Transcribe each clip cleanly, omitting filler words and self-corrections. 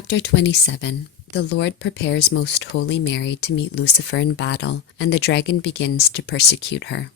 Chapter 27. The Lord prepares Most Holy Mary to meet Lucifer in battle, and the dragon begins to persecute her.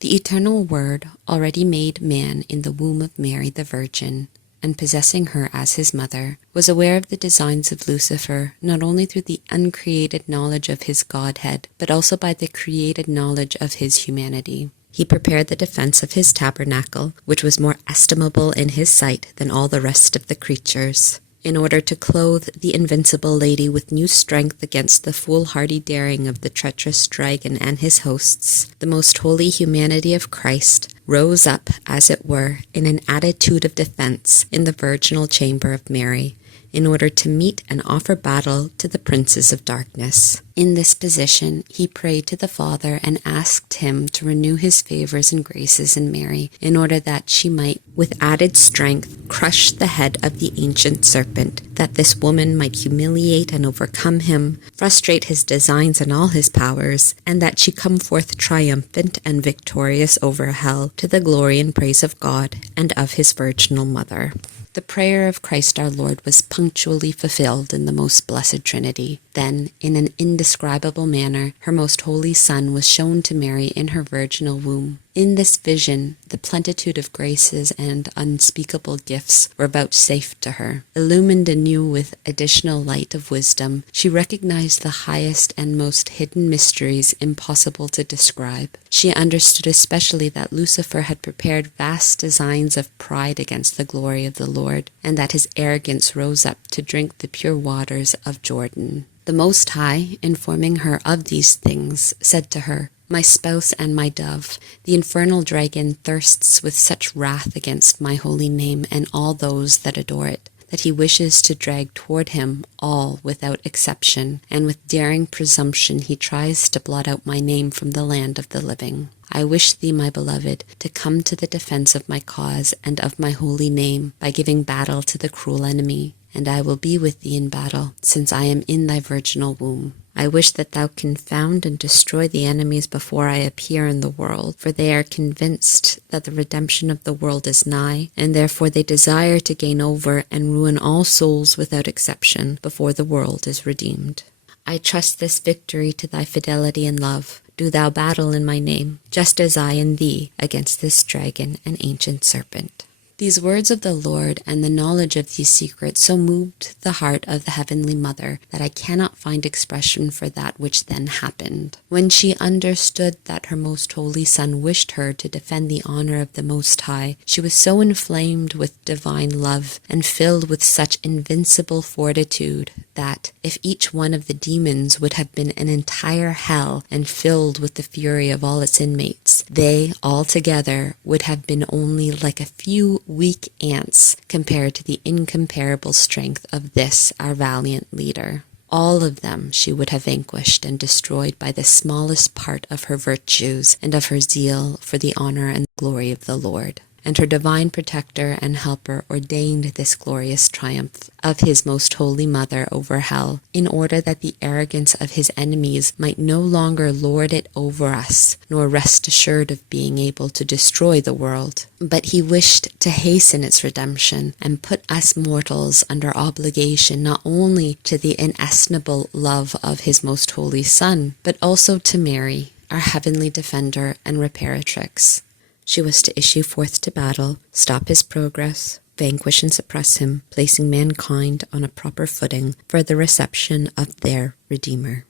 The eternal Word already made man in the womb of Mary the Virgin, and possessing her as his mother, was aware of the designs of Lucifer not only through the uncreated knowledge of his Godhead, but also by the created knowledge of his humanity. He prepared the defense of his tabernacle, which was more estimable in his sight than all the rest of the creatures, in order to clothe the invincible lady with new strength against the foolhardy daring of the treacherous dragon and his hosts. The most holy humanity of Christ rose up, as it were, in an attitude of defense in the virginal chamber of Mary, in order to meet and offer battle to the princes of darkness. In this position, he prayed to the Father and asked him to renew his favors and graces in Mary, in order that she might, with added strength, crush the head of the ancient serpent, that this woman might humiliate and overcome him, frustrate his designs and all his powers, and that she come forth triumphant and victorious over hell, to the glory and praise of God and of his virginal mother. The prayer of Christ our Lord was punctually fulfilled in the most blessed Trinity. Then, in an indescribable manner, her most holy Son was shown to Mary in her virginal womb. In this vision, the plenitude of graces and unspeakable gifts were vouchsafed to her. Illumined anew with additional light of wisdom, she recognized the highest and most hidden mysteries impossible to describe. She understood especially that Lucifer had prepared vast designs of pride against the glory of the Lord, and that his arrogance rose up to drink the pure waters of Jordan. The Most High, informing her of these things, said to her, "My spouse and my dove, the infernal dragon thirsts with such wrath against my holy name and all those that adore it, that he wishes to drag toward him all without exception, and with daring presumption he tries to blot out my name from the land of the living. I wish thee, my beloved, to come to the defense of my cause and of my holy name, by giving battle to the cruel enemy, and I will be with thee in battle, since I am in thy virginal womb. I wish that thou confound and destroy the enemies before I appear in the world, for they are convinced that the redemption of the world is nigh, and therefore they desire to gain over and ruin all souls without exception before the world is redeemed. I trust this victory to thy fidelity and love. Do thou battle in my name, just as I in thee, against this dragon and ancient serpent." These words of the Lord and the knowledge of these secrets so moved the heart of the Heavenly Mother that I cannot find expression for that which then happened. When she understood that her most holy Son wished her to defend the honor of the Most High, she was so inflamed with divine love and filled with such invincible fortitude that, if each one of the demons would have been an entire hell and filled with the fury of all its inmates, they all together would have been only like a few weak ants compared to the incomparable strength of this our valiant leader. All of them she would have vanquished and destroyed by the smallest part of her virtues and of her zeal for the honor and glory of the Lord. And her divine protector and helper ordained this glorious triumph of his most holy mother over hell, in order that the arrogance of his enemies might no longer lord it over us, nor rest assured of being able to destroy the world. But he wished to hasten its redemption, and put us mortals under obligation not only to the inestimable love of his most holy Son, but also to Mary, our heavenly defender and reparatrix. She was to issue forth to battle, stop his progress, vanquish and suppress him, placing mankind on a proper footing for the reception of their Redeemer.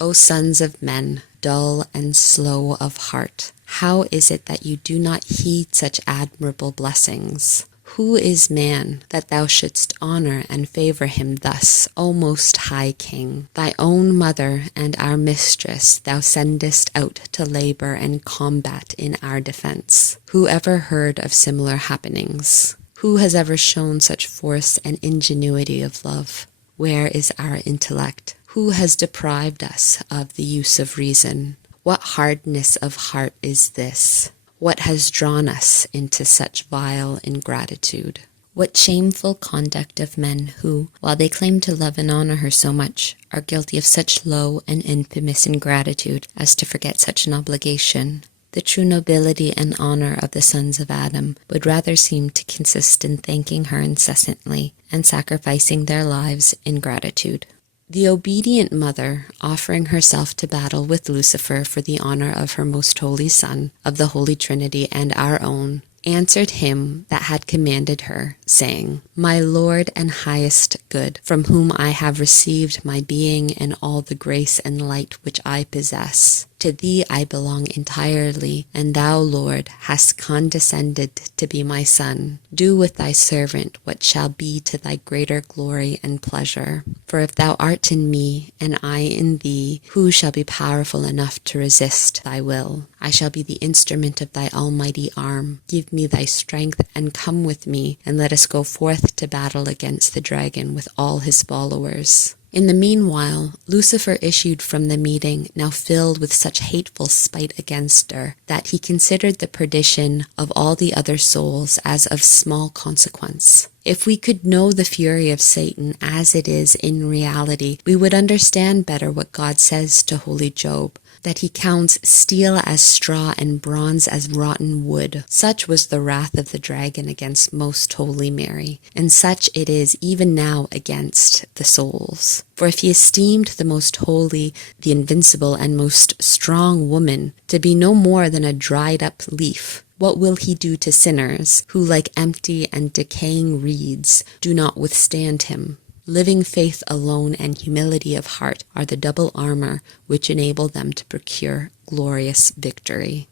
O sons of men, dull and slow of heart, how is it that you do not heed such admirable blessings? Who is man, that thou shouldst honor and favor him thus, O Most High King? Thy own mother and our mistress thou sendest out to labor and combat in our defense. Who ever heard of similar happenings? Who has ever shown such force and ingenuity of love? Where is our intellect? Who has deprived us of the use of reason? What hardness of heart is this? What has drawn us into such vile ingratitude? What shameful conduct of men who, while they claim to love and honor her so much, are guilty of such low and infamous ingratitude as to forget such an obligation? The true nobility and honor of the sons of Adam would rather seem to consist in thanking her incessantly and sacrificing their lives in gratitude. The obedient mother, offering herself to battle with Lucifer for the honor of her most holy Son, of the Holy Trinity and our own, answered him that had commanded her, saying, My Lord and highest good, from whom I have received my being and all the grace and light which I possess. To thee I belong entirely, and thou, Lord, hast condescended to be my son. Do with thy servant what shall be to thy greater glory and pleasure. For if thou art in me, and I in thee, who shall be powerful enough to resist thy will? I shall be the instrument of thy almighty arm. Give me thy strength, and come with me, and let us go forth to battle against the dragon with all his followers. In the meanwhile, Lucifer issued from the meeting, now filled with such hateful spite against her, that he considered the perdition of all the other souls as of small consequence. If we could know the fury of Satan as it is in reality, we would understand better what God says to holy Job, that he counts steel as straw and bronze as rotten wood. Such was the wrath of the dragon against most holy Mary, and such it is even now against the souls. For if he esteemed the most holy, the invincible, and most strong woman to be no more than a dried-up leaf, what will he do to sinners, who like empty and decaying reeds do not withstand him? Living faith alone and humility of heart are the double armor which enable them to procure glorious victory.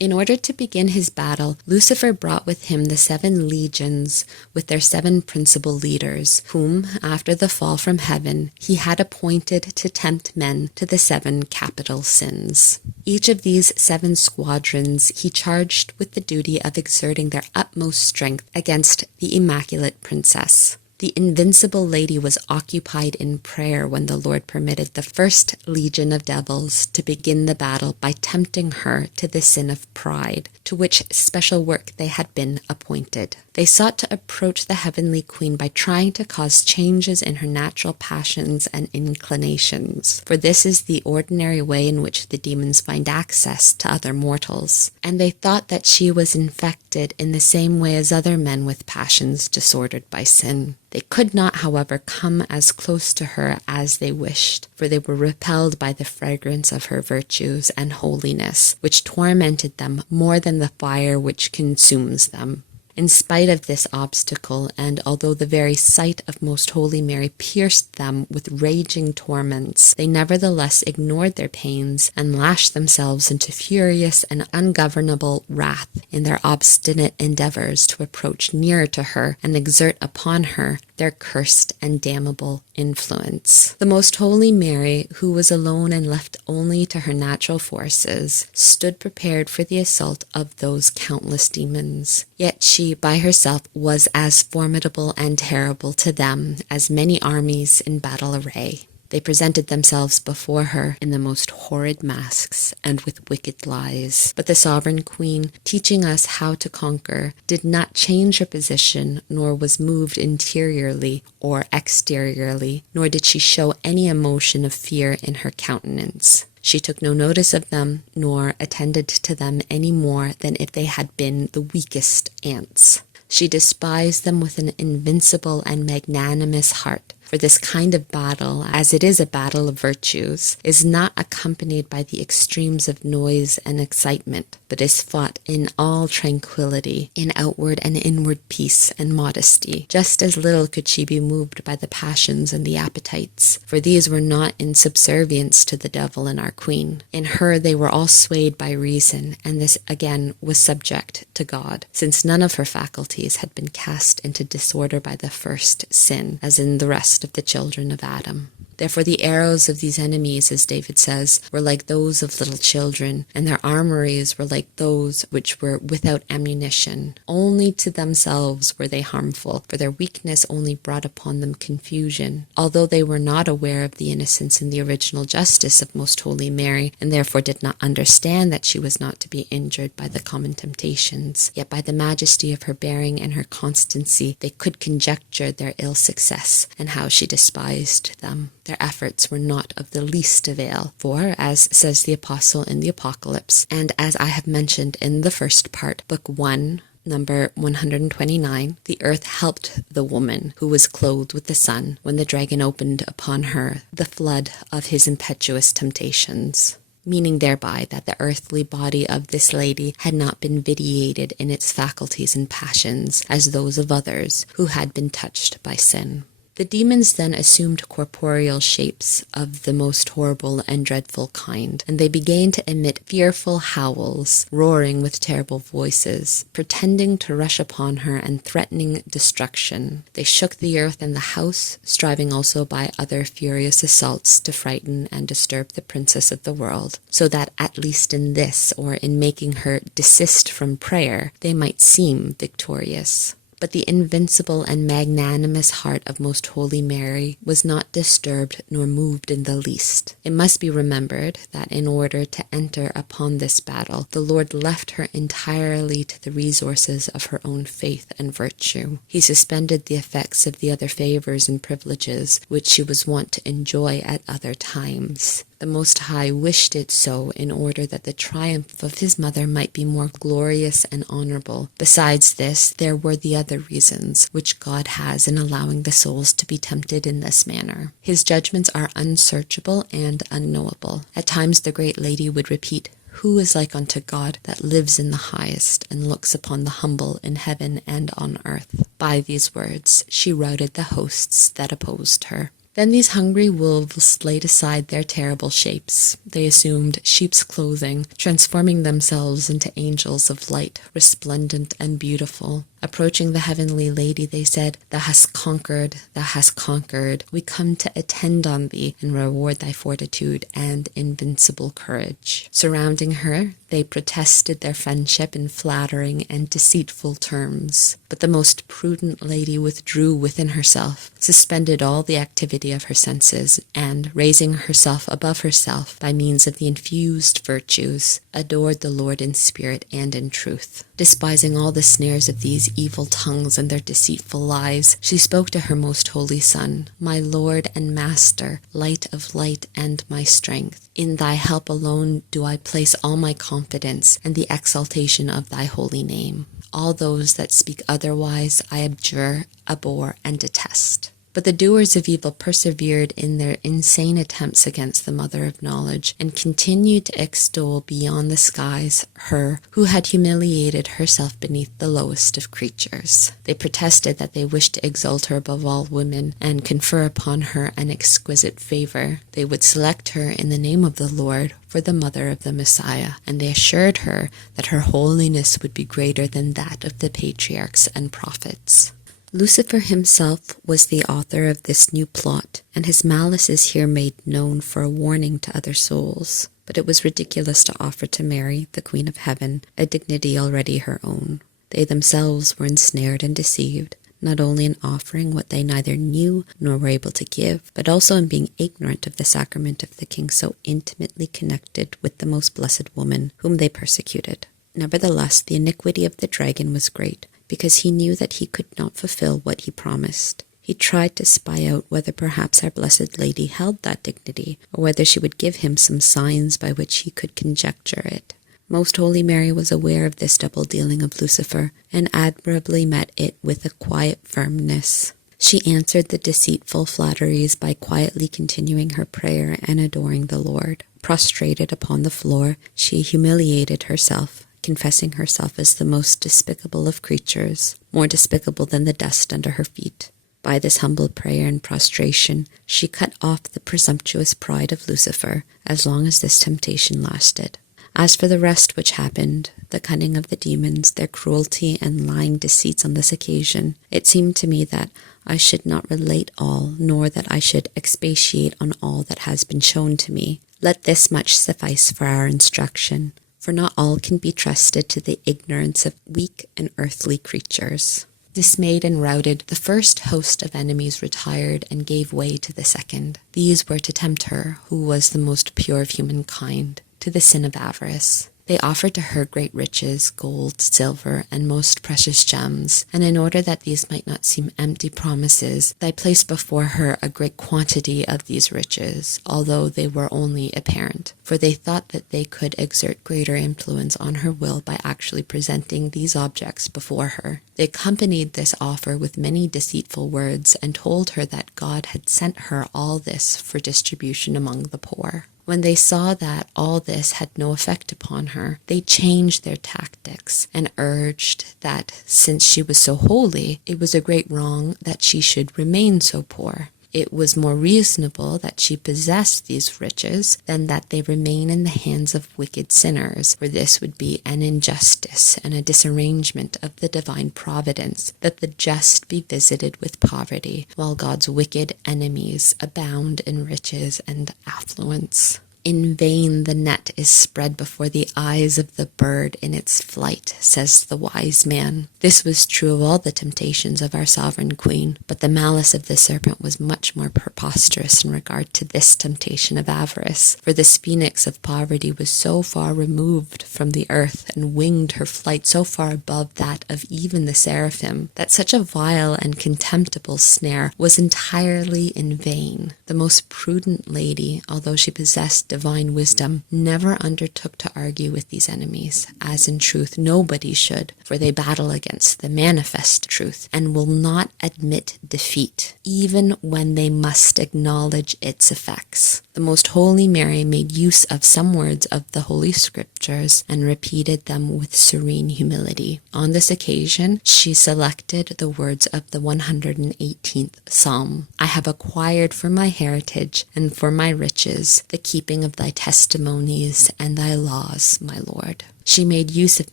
In order to begin his battle, Lucifer brought with him the 7 legions with their 7 principal leaders, whom, after the fall from heaven, he had appointed to tempt men to the 7 capital sins. Each of these 7 squadrons he charged with the duty of exerting their utmost strength against the Immaculate Princess. The invincible lady was occupied in prayer when the Lord permitted the first legion of devils to begin the battle by tempting her to the sin of pride, to which special work they had been appointed. They sought to approach the heavenly queen by trying to cause changes in her natural passions and inclinations, for this is the ordinary way in which the demons find access to other mortals, and they thought that she was infected in the same way as other men with passions disordered by sin. They could not, however, come as close to her as they wished, for they were repelled by the fragrance of her virtues and holiness, which tormented them more than the fire which consumes them. In spite of this obstacle, and although the very sight of Most Holy Mary pierced them with raging torments, they nevertheless ignored their pains and lashed themselves into furious and ungovernable wrath in their obstinate endeavors to approach nearer to her and exert upon her their cursed and damnable influence. The Most Holy Mary, who was alone and left only to her natural forces, stood prepared for the assault of those countless demons. Yet she, by herself, was as formidable and terrible to them as many armies in battle array. They presented themselves before her in the most horrid masks and with wicked lies. But the sovereign queen, teaching us how to conquer, did not change her position, nor was moved interiorly or exteriorly, nor did she show any emotion of fear in her countenance. She took no notice of them, nor attended to them any more than if they had been the weakest ants. She despised them with an invincible and magnanimous heart. For this kind of battle, as it is a battle of virtues, is not accompanied by the extremes of noise and excitement, but is fought in all tranquillity, in outward and inward peace and modesty. Just as little could she be moved by the passions and the appetites, for these were not in subservience to the devil and our queen. In her they were all swayed by reason, and this again was subject to God, since none of her faculties had been cast into disorder by the first sin, as in the rest of the children of Adam. Therefore the arrows of these enemies, as David says, were like those of little children, and their armories were like those which were without ammunition. Only to themselves were they harmful, for their weakness only brought upon them confusion. Although they were not aware of the innocence and the original justice of Most Holy Mary, and therefore did not understand that she was not to be injured by the common temptations, yet by the majesty of her bearing and her constancy they could conjecture their ill success, and how she despised them. their efforts were not of the least avail, for, as says the Apostle in the Apocalypse, and as I have mentioned in the first part, Book 1, number 129, the earth helped the woman who was clothed with the sun when the dragon opened upon her the flood of his impetuous temptations, meaning thereby that the earthly body of this lady had not been vitiated in its faculties and passions as those of others who had been touched by sin. The demons then assumed corporeal shapes of the most horrible and dreadful kind, and they began to emit fearful howls, roaring with terrible voices, pretending to rush upon her and threatening destruction. They shook the earth and the house, striving also by other furious assaults to frighten and disturb the princess of the world, so that at least in this, or in making her desist from prayer, they might seem victorious. But the invincible and magnanimous heart of Most Holy Mary was not disturbed nor moved in the least. It must be remembered that in order to enter upon this battle, the Lord left her entirely to the resources of her own faith and virtue. He suspended the effects of the other favors and privileges which she was wont to enjoy at other times. The Most High wished it so in order that the triumph of his mother might be more glorious and honorable. Besides this, there were the other reasons which God has in allowing the souls to be tempted in this manner. His judgments are unsearchable and unknowable. At times the great lady would repeat, "Who is like unto God that lives in the highest and looks upon the humble in heaven and on earth?" By these words she routed the hosts that opposed her. Then these hungry wolves laid aside their terrible shapes. They assumed sheep's clothing, transforming themselves into angels of light, resplendent and beautiful. Approaching the heavenly lady, they said, "Thou hast conquered, thou hast conquered. We come to attend on thee and reward thy fortitude and invincible courage." Surrounding her, they protested their friendship in flattering and deceitful terms. But the most prudent lady withdrew within herself, suspended all the activity of her senses, and, raising herself above herself by means of the infused virtues, adored the Lord in spirit and in truth. Despising all the snares of these evil tongues and their deceitful lies, she spoke to her most holy Son, "My Lord and Master, light of light and my strength, in thy help alone do I place all my confidence and the exaltation of thy holy name. All those that speak otherwise I abjure, abhor, and detest." But the doers of evil persevered in their insane attempts against the Mother of Knowledge, and continued to extol beyond the skies her who had humiliated herself beneath the lowest of creatures. They protested that they wished to exalt her above all women, and confer upon her an exquisite favor. They would select her in the name of the Lord for the mother of the Messiah, and they assured her that her holiness would be greater than that of the patriarchs and prophets. Lucifer himself was the author of this new plot, and his malice is here made known for a warning to other souls. But it was ridiculous to offer to Mary, the Queen of Heaven, a dignity already her own. They themselves were ensnared and deceived, not only in offering what they neither knew nor were able to give, but also in being ignorant of the sacrament of the King so intimately connected with the most blessed woman, whom they persecuted. Nevertheless, the iniquity of the dragon was great, because he knew that he could not fulfill what he promised. He tried to spy out whether perhaps our Blessed Lady held that dignity, or whether she would give him some signs by which he could conjecture it. Most Holy Mary was aware of this double dealing of Lucifer, and admirably met it with a quiet firmness. She answered the deceitful flatteries by quietly continuing her prayer and adoring the Lord. Prostrated upon the floor, she humiliated herself, confessing herself as the most despicable of creatures, more despicable than the dust under her feet. By this humble prayer and prostration, she cut off the presumptuous pride of Lucifer as long as this temptation lasted. As for the rest which happened, the cunning of the demons, their cruelty and lying deceits on this occasion, it seemed to me that I should not relate all, nor that I should expatiate on all that has been shown to me. Let this much suffice for our instruction, for not all can be trusted to the ignorance of weak and earthly creatures. Dismayed and routed, the first host of enemies retired and gave way to the second. These were to tempt her, who was the most pure of humankind, to the sin of avarice. They offered to her great riches, gold, silver, and most precious gems, and in order that these might not seem empty promises, they placed before her a great quantity of these riches, although they were only apparent, for they thought that they could exert greater influence on her will by actually presenting these objects before her. They accompanied this offer with many deceitful words and told her that God had sent her all this for distribution among the poor. When they saw that all this had no effect upon her, they changed their tactics and urged that, since she was so holy, it was a great wrong that she should remain so poor. It was more reasonable that she possess these riches than that they remain in the hands of wicked sinners, for this would be an injustice and a disarrangement of the divine providence, that the just be visited with poverty, while God's wicked enemies abound in riches and affluence. In vain the net is spread before the eyes of the bird in its flight, says the wise man. This was true of all the temptations of our sovereign queen, but the malice of the serpent was much more preposterous in regard to this temptation of avarice, for this phoenix of poverty was so far removed from the earth and winged her flight so far above that of even the seraphim, that such a vile and contemptible snare was entirely in vain. The most prudent lady, although she possessed divine wisdom, never undertook to argue with these enemies, as in truth nobody should, for they battle against the manifest truth, and will not admit defeat, even when they must acknowledge its effects. The most holy Mary made use of some words of the Holy Scriptures and repeated them with serene humility. On this occasion, she selected the words of the 118th Psalm. I have acquired for my heritage and for my riches the keeping of thy testimonies and thy laws, my Lord. She made use of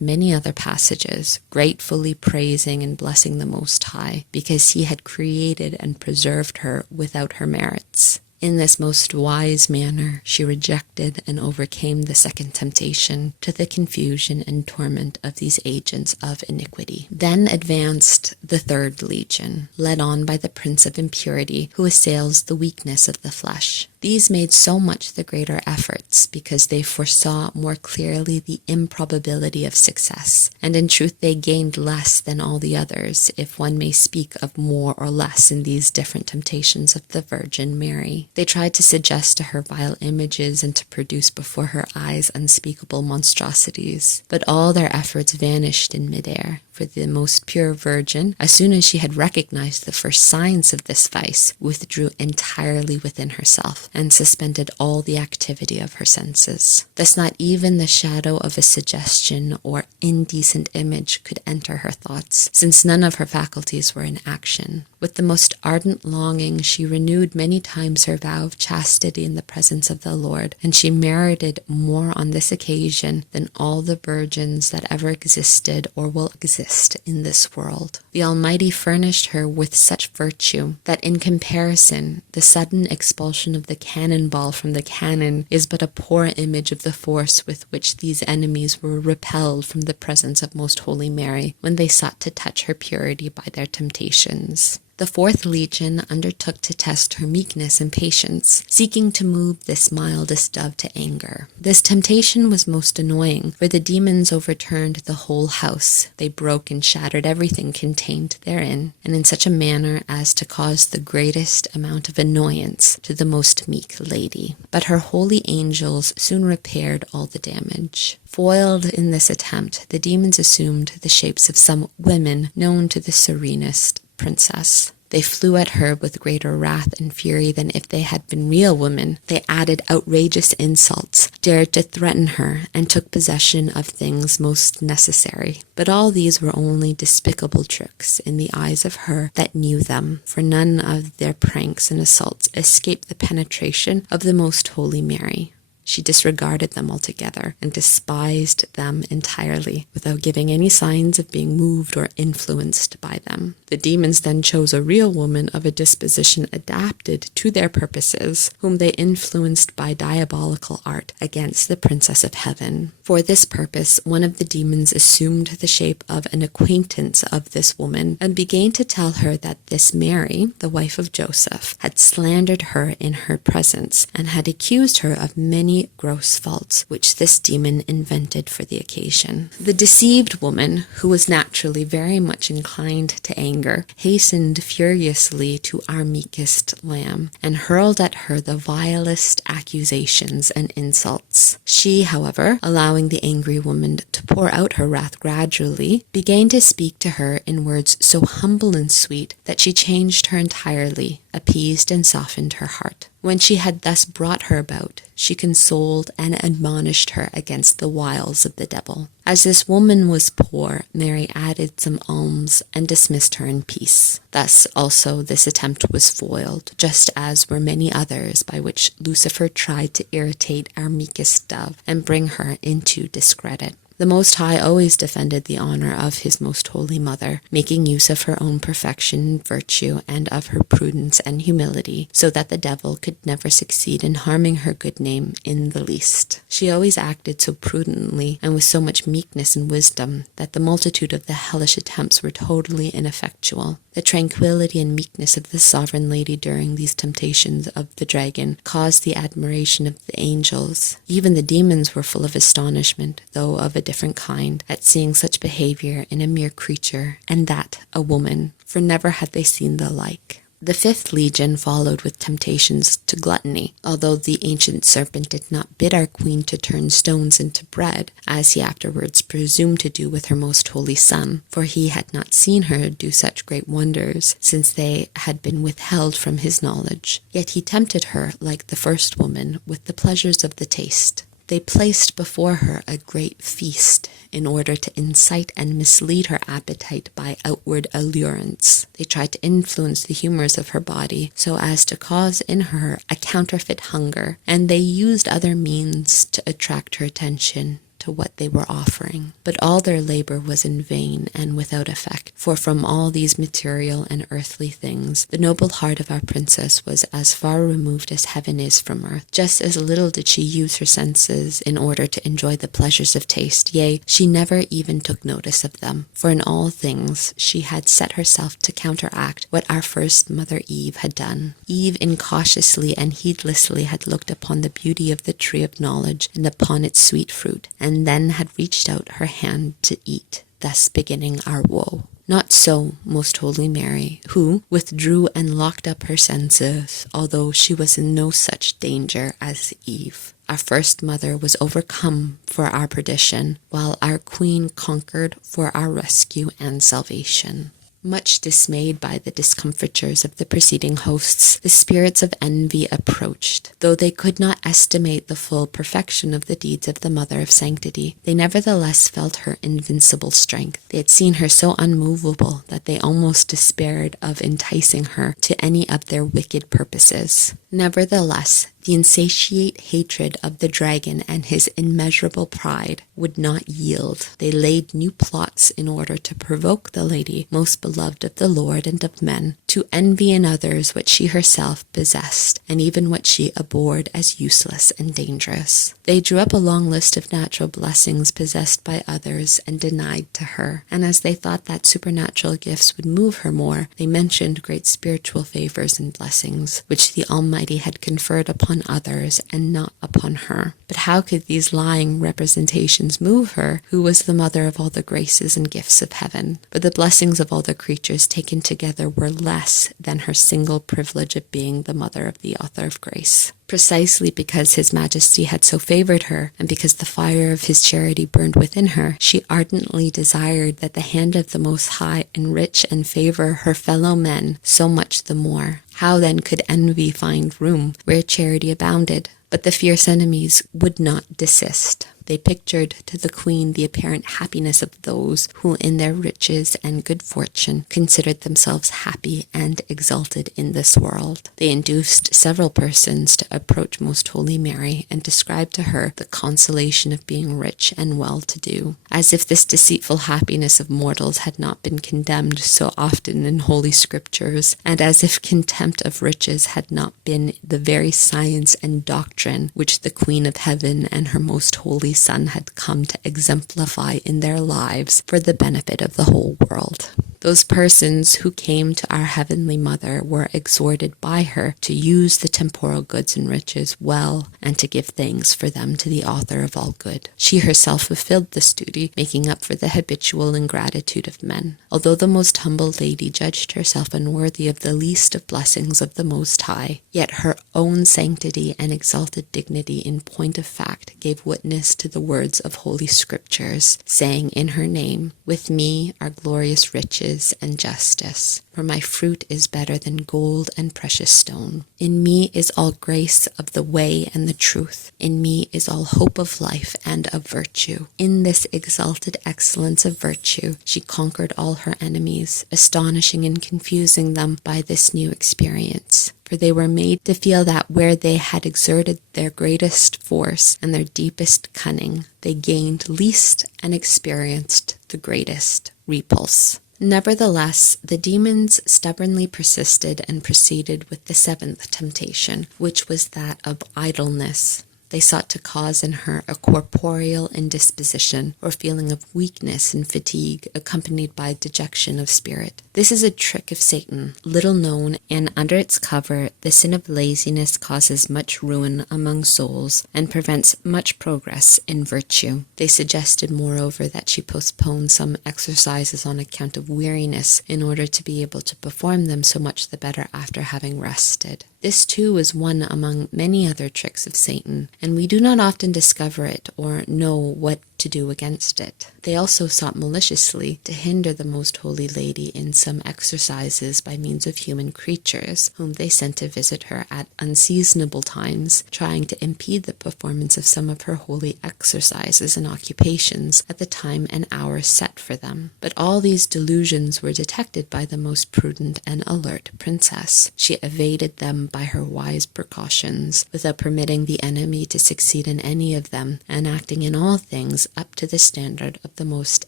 many other passages, gratefully praising and blessing the Most High, because he had created and preserved her without her merits. In this most wise manner, she rejected and overcame the second temptation, to the confusion and torment of these agents of iniquity. Then advanced the third legion, led on by the prince of impurity, who assails the weakness of the flesh. These made so much the greater efforts because they foresaw more clearly the improbability of success, and in truth they gained less than all the others, if one may speak of more or less in these different temptations of the Virgin Mary. They tried to suggest to her vile images and to produce before her eyes unspeakable monstrosities, but all their efforts vanished in midair. For the most pure Virgin, as soon as she had recognized the first signs of this vice, withdrew entirely within herself, and suspended all the activity of her senses. Thus not even the shadow of a suggestion or indecent image could enter her thoughts, since none of her faculties were in action. With the most ardent longing, she renewed many times her vow of chastity in the presence of the Lord, and she merited more on this occasion than all the virgins that ever existed or will exist in this world. The Almighty furnished her with such virtue that in comparison, the sudden expulsion of the cannonball from the cannon is but a poor image of the force with which these enemies were repelled from the presence of Most Holy Mary when they sought to touch her purity by their temptations. The fourth legion undertook to test her meekness and patience, seeking to move this mildest dove to anger. This temptation was most annoying, for the demons overturned the whole house. They broke and shattered everything contained therein, and in such a manner as to cause the greatest amount of annoyance to the most meek lady. But her holy angels soon repaired all the damage. Foiled in this attempt, the demons assumed the shapes of some women known to the serenest princess. They flew at her with greater wrath and fury than if they had been real women. They added outrageous insults, dared to threaten her, and took possession of things most necessary. But all these were only despicable tricks in the eyes of her that knew them, for none of their pranks and assaults escaped the penetration of the Most Holy Mary. She disregarded them altogether and despised them entirely, without giving any signs of being moved or influenced by them. The The demons then chose a real woman of a disposition adapted to their purposes, whom they influenced by diabolical art against the Princess of Heaven. For this purpose, one of the demons assumed the shape of an acquaintance of this woman and began to tell her that this Mary, the wife of Joseph, had slandered her in her presence and had accused her of many gross faults, which this demon invented for the occasion. The deceived woman, who was naturally very much inclined to anger, hastened furiously to our meekest lamb and hurled at her the vilest accusations and insults. She, however, allowing the angry woman to pour out her wrath gradually, began to speak to her in words so humble and sweet that she changed her entirely, appeased and softened her heart. When she had thus brought her about, she consoled and admonished her against the wiles of the devil. As this woman was poor, Mary added some alms and dismissed her in peace. Thus also this attempt was foiled, just as were many others by which Lucifer tried to irritate our meekest dove and bring her into discredit. The Most High always defended the honor of his most holy mother, making use of her own perfection and virtue and of her prudence and humility, so that the devil could never succeed in harming her good name in the least. She always acted so prudently and with so much meekness and wisdom that the multitude of the hellish attempts were totally ineffectual. The tranquility and meekness of the sovereign lady during these temptations of the dragon caused the admiration of the angels. Even the demons were full of astonishment, though of a different kind, at seeing such behavior in a mere creature, and that a woman, for never had they seen the like. The 5th legion followed with temptations to gluttony. Although the ancient serpent did not bid our queen to turn stones into bread, as he afterwards presumed to do with her most holy son, for he had not seen her do such great wonders, since they had been withheld from his knowledge. Yet he tempted her, like the first woman, with the pleasures of the taste. They placed before her a great feast in order to incite and mislead her appetite by outward allurance. They tried to influence the humors of her body so as to cause in her a counterfeit hunger, and they used other means to attract her attention to what they were offering. But all their labor was in vain and without effect, for from all these material and earthly things, the noble heart of our princess was as far removed as heaven is from earth. Just as little did she use her senses in order to enjoy the pleasures of taste, yea, she never even took notice of them, for in all things she had set herself to counteract what our first mother Eve had done. Eve incautiously and heedlessly had looked upon the beauty of the tree of knowledge and upon its sweet fruit, and then had reached out her hand to eat, thus beginning our woe. Not so Most Holy Mary, who withdrew and locked up her senses, although she was in no such danger as Eve. Our first mother was overcome for our perdition, while our queen conquered for our rescue and salvation. Much dismayed by the discomfitures of the preceding hosts, the spirits of envy approached. Though they could not estimate the full perfection of the deeds of the Mother of Sanctity, they nevertheless felt her invincible strength. They had seen her so unmovable that they almost despaired of enticing her to any of their wicked purposes. Nevertheless, the insatiate hatred of the dragon and his immeasurable pride would not yield. They laid new plots in order to provoke the lady, most beloved of the Lord and of men, to envy in others what she herself possessed, and even what she abhorred as useless and dangerous. They drew up a long list of natural blessings possessed by others and denied to her, and as they thought that supernatural gifts would move her more, they mentioned great spiritual favors and blessings, which the Almighty had conferred upon others and not upon her. But how could these lying representations move her, who was the mother of all the graces and gifts of heaven? But the blessings of all the creatures taken together were less than her single privilege of being the mother of the author of grace. Precisely because His Majesty had so favored her, and because the fire of his charity burned within her, she ardently desired that the hand of the Most High enrich and favor her fellow men so much the more. How then could envy find room where charity abounded? But the fierce enemies would not desist. They pictured to the queen the apparent happiness of those who in their riches and good fortune considered themselves happy and exalted in this world. They induced several persons to approach Most Holy Mary and describe to her the consolation of being rich and well-to-do, as if this deceitful happiness of mortals had not been condemned so often in Holy Scriptures, and as if contempt of riches had not been the very science and doctrine which the Queen of Heaven and her Most Holy Son had come to exemplify in their lives for the benefit of the whole world. Those persons who came to our Heavenly Mother were exhorted by her to use the temporal goods and riches well and to give thanks for them to the Author of all good. She herself fulfilled this duty, making up for the habitual ingratitude of men. Although the most humble lady judged herself unworthy of the least of blessings of the Most High, yet her own sanctity and exalted dignity in point of fact gave witness to the words of Holy Scriptures, saying in her name, "With me are glorious riches and justice, for my fruit is better than gold and precious stone. In me is all grace of the way and the truth. In me is all hope of life and of virtue." In this exalted excellence of virtue, she conquered all her enemies, astonishing and confusing them by this new experience. For they were made to feel that where they had exerted their greatest force and their deepest cunning, they gained least and experienced the greatest repulse. Nevertheless, the demons stubbornly persisted and proceeded with the seventh temptation, which was that of idleness. They sought to cause in her a corporeal indisposition or feeling of weakness and fatigue accompanied by dejection of spirit. This is a trick of Satan, little known, and under its cover the sin of laziness causes much ruin among souls and prevents much progress in virtue. They suggested, moreover, that she postpone some exercises on account of weariness in order to be able to perform them so much the better after having rested. This too is one among many other tricks of Satan, and we do not often discover it or know what to do against it. They also sought maliciously to hinder the Most Holy Lady in some exercises by means of human creatures, whom they sent to visit her at unseasonable times, trying to impede the performance of some of her holy exercises and occupations at the time and hour set for them. But all these delusions were detected by the most prudent and alert princess. She evaded them by her wise precautions, without permitting the enemy to succeed in any of them, and acting in all things up to the standard of the most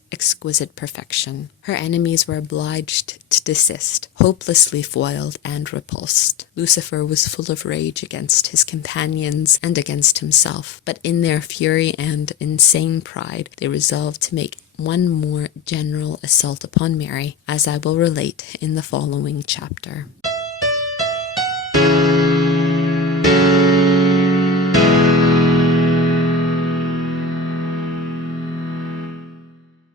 exquisite perfection. Her enemies were obliged to desist, hopelessly foiled and repulsed. Lucifer was full of rage against his companions and against himself, but in their fury and insane pride they resolved to make one more general assault upon Mary, as I will relate in the following chapter.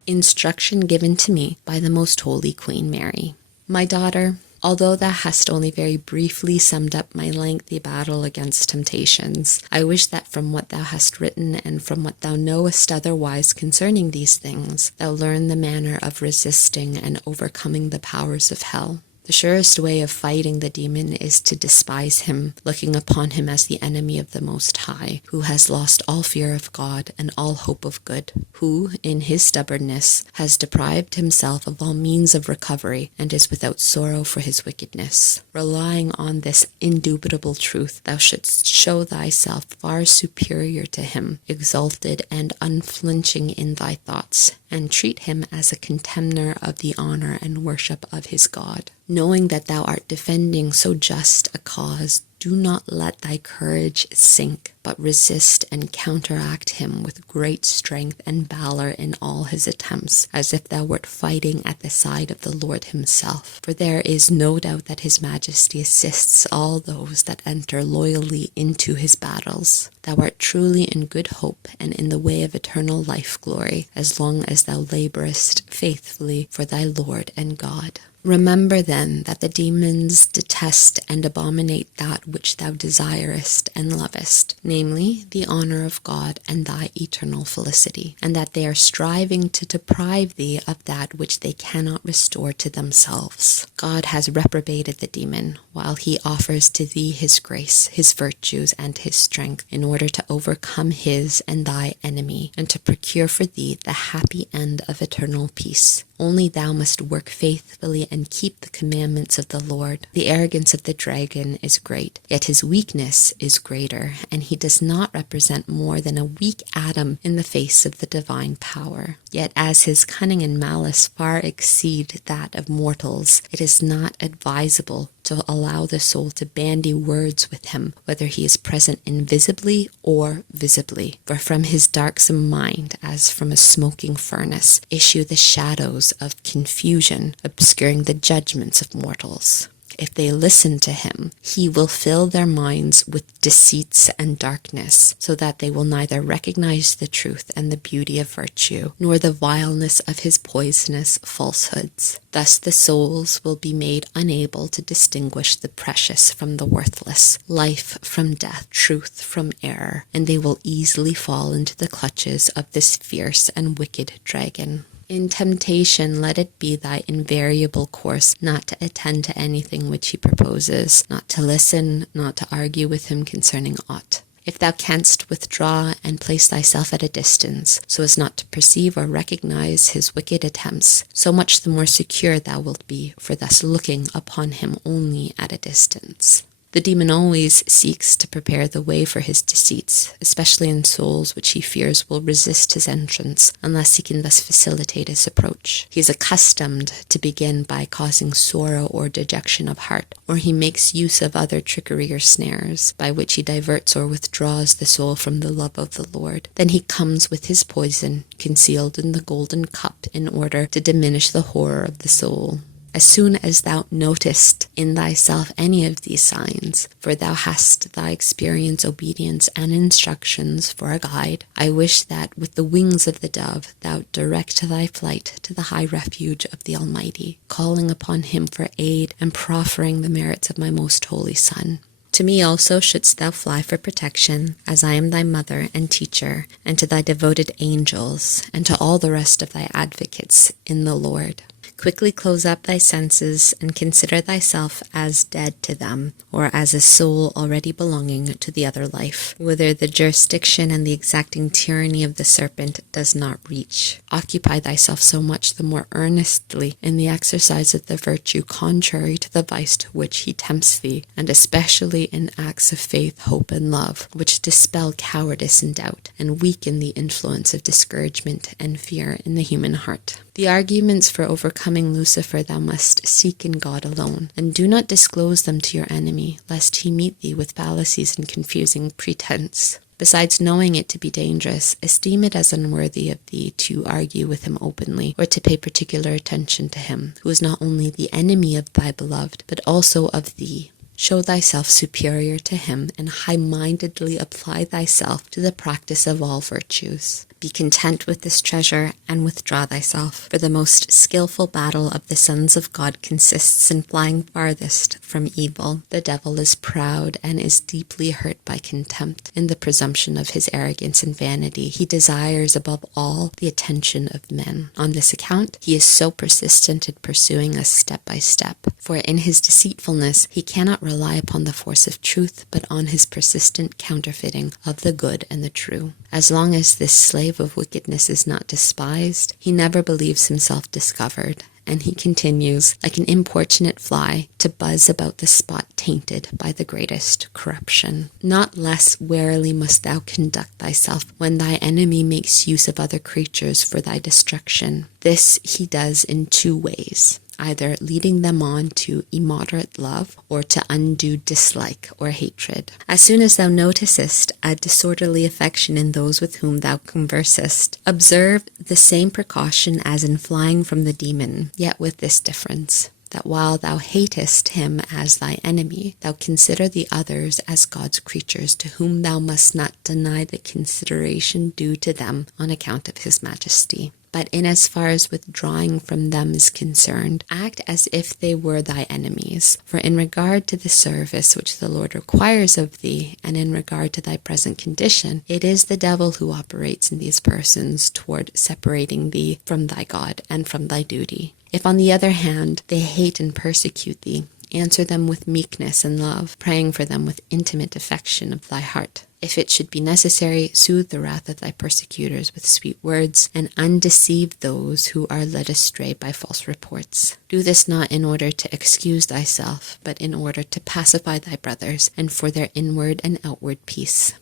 Instruction given to me by the Most Holy Queen Mary. My daughter, although thou hast only very briefly summed up my lengthy battle against temptations, I wish that from what thou hast written and from what thou knowest otherwise concerning these things, thou learn the manner of resisting and overcoming the powers of hell. The surest way of fighting the demon is to despise him, looking upon him as the enemy of the Most High, who has lost all fear of God and all hope of good, who, in his stubbornness, has deprived himself of all means of recovery, and is without sorrow for his wickedness. Relying on this indubitable truth, thou shouldst show thyself far superior to him, exalted and unflinching in thy thoughts, and treat him as a contemner of the honor and worship of his God. Knowing that thou art defending so just a cause, do not let thy courage sink, but resist and counteract him with great strength and valor in all his attempts, as if thou wert fighting at the side of the Lord himself. For there is no doubt that his majesty assists all those that enter loyally into his battles. Thou art truly in good hope and in the way of eternal life glory, as long as thou laborest faithfully for thy Lord and God. Remember then that the demons detest and abominate that which thou desirest and lovest, namely the honor of God and thy eternal felicity, and that they are striving to deprive thee of that which they cannot restore to themselves. God has reprobated the demon, while he offers to thee his grace, his virtues, and his strength, in order to overcome his and thy enemy, and to procure for thee the happy end of eternal peace. Only thou must work faithfully and keep the commandments of the Lord. The arrogance of the dragon is great, yet his weakness is greater, and he does not represent more than a weak atom in the face of the divine power. Yet as his cunning and malice far exceed that of mortals, it is not advisable to allow the soul to bandy words with him, whether he is present invisibly or visibly. For from his darksome mind, as from a smoking furnace, issue the shadows of confusion, obscuring the judgments of mortals. If they listen to him, he will fill their minds with deceits and darkness, so that they will neither recognize the truth and the beauty of virtue, nor the vileness of his poisonous falsehoods. Thus the souls will be made unable to distinguish the precious from the worthless, life from death, truth from error, and they will easily fall into the clutches of this fierce and wicked dragon. In temptation, let it be thy invariable course not to attend to anything which he proposes, not to listen, not to argue with him concerning aught. If thou canst withdraw and place thyself at a distance, so as not to perceive or recognize his wicked attempts, so much the more secure thou wilt be for thus looking upon him only at a distance. The demon always seeks to prepare the way for his deceits, especially in souls which he fears will resist his entrance, unless he can thus facilitate his approach. He is accustomed to begin by causing sorrow or dejection of heart, or he makes use of other trickery or snares, by which he diverts or withdraws the soul from the love of the Lord. Then he comes with his poison, concealed in the golden cup, in order to diminish the horror of the soul. As soon as thou notest in thyself any of these signs, for thou hast thy experience, obedience, and instructions for a guide, I wish that with the wings of the dove thou direct thy flight to the high refuge of the Almighty, calling upon him for aid and proffering the merits of my most holy Son. To me also shouldst thou fly for protection, as I am thy mother and teacher, and to thy devoted angels, and to all the rest of thy advocates in the Lord. Quickly close up thy senses and consider thyself as dead to them, or as a soul already belonging to the other life, whither the jurisdiction and the exacting tyranny of the serpent does not reach. Occupy thyself so much the more earnestly in the exercise of the virtue contrary to the vice to which he tempts thee, and especially in acts of faith, hope, and love, which dispel cowardice and doubt, and weaken the influence of discouragement and fear in the human heart. The arguments for overcoming Lucifer thou must seek in God alone, and do not disclose them to your enemy, lest he meet thee with fallacies and confusing pretense. Besides knowing it to be dangerous, esteem it as unworthy of thee to argue with him openly, or to pay particular attention to him, who is not only the enemy of thy beloved, but also of thee. Show thyself superior to him, and high-mindedly apply thyself to the practice of all virtues. Be content with this treasure, and withdraw thyself, for the most skillful battle of the sons of God consists in flying farthest from evil. The devil is proud, and is deeply hurt by contempt. In the presumption of his arrogance and vanity, he desires above all the attention of men. On this account, he is so persistent in pursuing us step by step, for in his deceitfulness he cannot rely upon the force of truth, but on his persistent counterfeiting of the good and the true. As long as this slave of wickedness is not despised, he never believes himself discovered, and he continues, like an importunate fly, to buzz about the spot tainted by the greatest corruption. Not less warily must thou conduct thyself when thy enemy makes use of other creatures for thy destruction. This he does in two ways, either leading them on to immoderate love, or to undue dislike or hatred. As soon as thou noticest a disorderly affection in those with whom thou conversest, observe the same precaution as in flying from the demon, yet with this difference, that while thou hatest him as thy enemy, thou consider the others as God's creatures, to whom thou must not deny the consideration due to them on account of his majesty. But in as far as withdrawing from them is concerned, act as if they were thy enemies. For in regard to the service which the Lord requires of thee, and in regard to thy present condition, it is the devil who operates in these persons toward separating thee from thy God and from thy duty. If on the other hand they hate and persecute thee, answer them with meekness and love, praying for them with intimate affection of thy heart. If it should be necessary, soothe the wrath of thy persecutors with sweet words, and undeceive those who are led astray by false reports. Do this not in order to excuse thyself, but in order to pacify thy brothers, and for their inward and outward peace.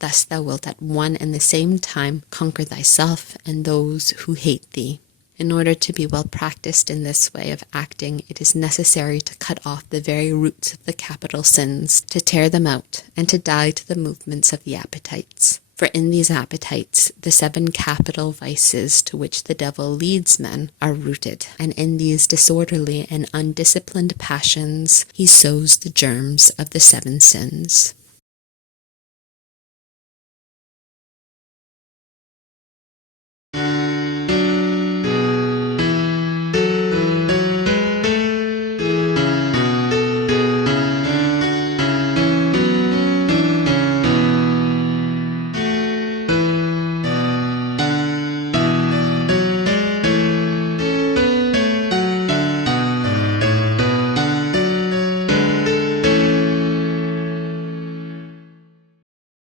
Thus thou wilt at one and the same time conquer thyself and those who hate thee. In order to be well practiced in this way of acting, it is necessary to cut off the very roots of the capital sins, to tear them out, and to die to the movements of the appetites. For in these appetites, the 7 capital vices to which the devil leads men are rooted, and in these disorderly and undisciplined passions he sows the germs of the 7 sins.